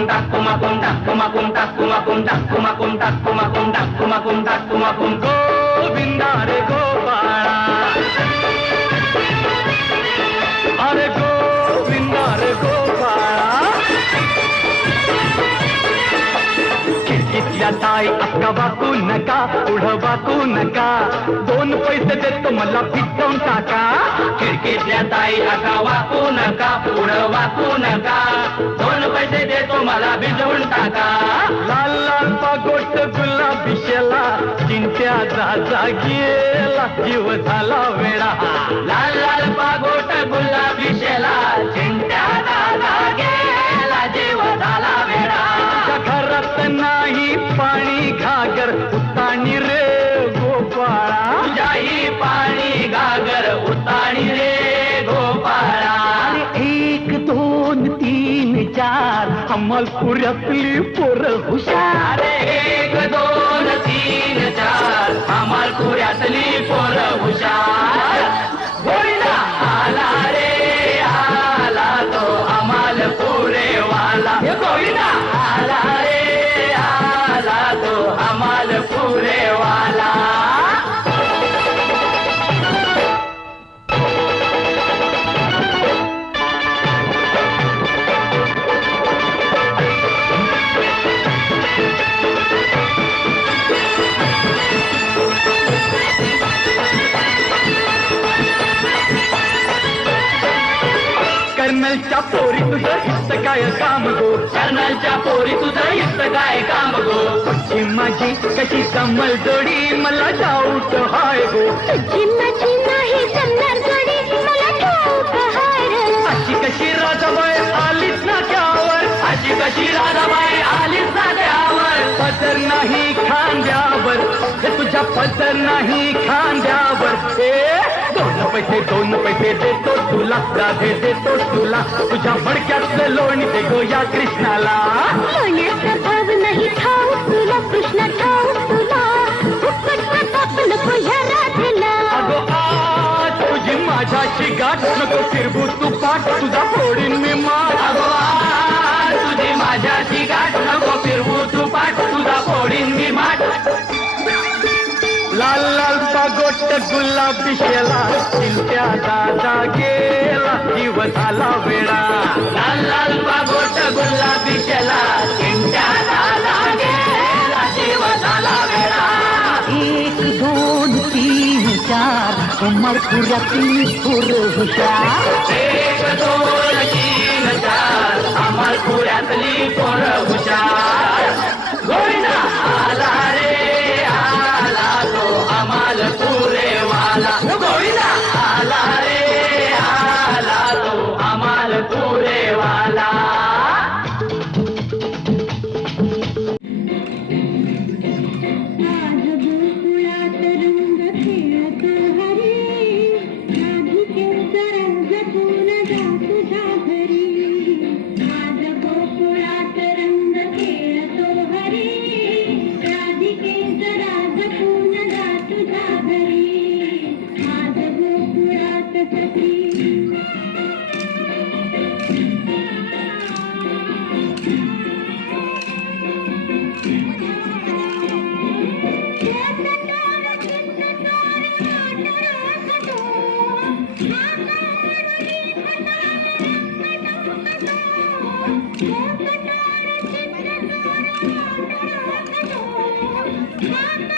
contar, toma contar, toma contar, toma contar, toma contar, toma contar, toma contar, toma contar. Govinda, re Govinda. खिडकीतल्या ताई अक्का वाकू नका पुढं वाकू नका. दोन पैसे देतो मला भिजवून टाका. खिडकीतल्या ताई अक्का वाकू नका पुढं वाकू नका. दोन पैसे देतो मला भिजवून टाका. लाल लाल पागोट गुलाबी शेला चिंत्या जा गेला जीव झाला वेळा लाल लाल पागोट गुलाबी शेला चिंत्या जा गेला जीव झाला वेळा नाही पाणी घागर उताणी रे गोपाळा. तुझ्याही पाणी घागर उताणी रे गोपाळा. एक दोन तीन चार अमलपुऱ्यातली पोर हुशार. एक दोन तीन चार अमलपुऱ्यातली पोर हुशार. तुझं हित काय काम गो कर्नालच्या पोरी तुझं हित काय काम गो तुझी माझी कशी कमल जोडी मला डाऊट हाय गो माझी नाही जमणार जोडी मला ठाऊक हाय अशी कशी राजाबाई आलीच ना त्यावर अशी कशी राजाबाई आलीच ना त्यावर पदर नाही खांद्यावर तुझ्या पदर नाही खांद्यावर. ए पैसे दोन पैसे देतो तुला राधे देतो तुला. तुझ्या भडक्यातलं लोणी दे गो या कृष्णाला. भाव नाही ठाऊक तुला कृष्ण तुला. अगो आज तुझी माझ्याशी गाठ नको फिरवू तू पाठ. तुझा फोडीन मी अगो आज पागोट गुलाबी शेला चिंत्या दादा गेला. जीव झाला वेळा. लाल लाल पागोट गुलाबी शेला चिंत्या दादा गेला. जीव झाला वेळा. एक दोन तीन चार उमरपुऱ्यातली पोर हुशार एक दोन तीन चार अमरपुऱ्यातली पोर हुशार Come on.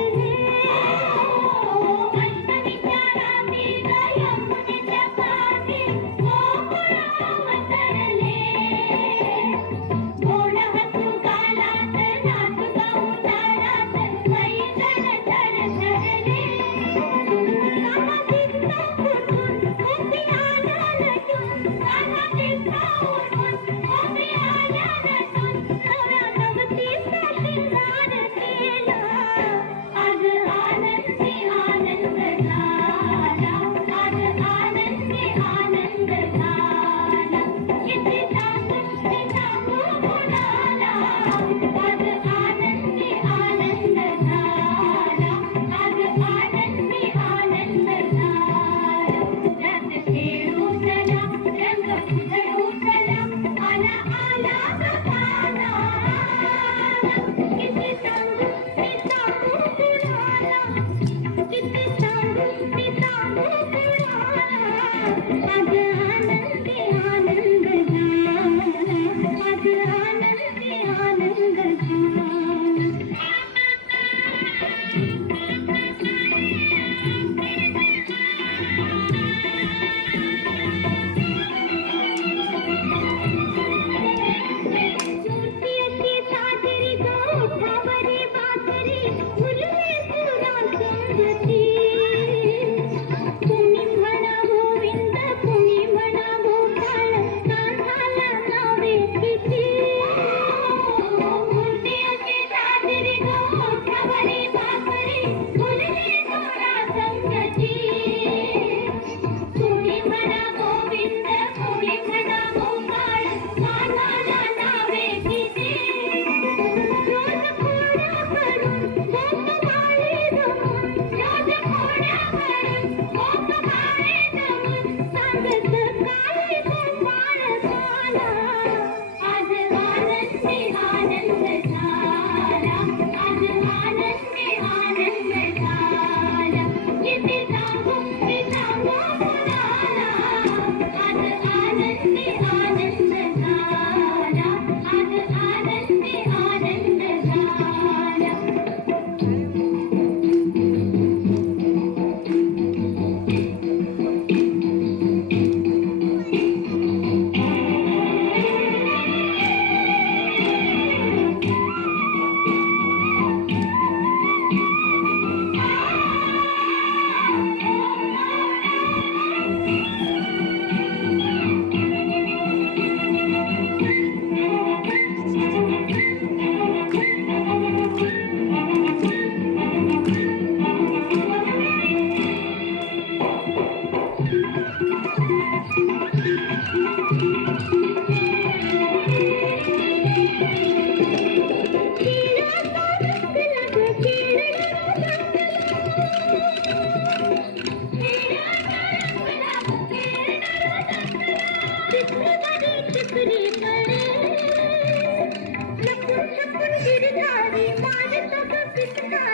ने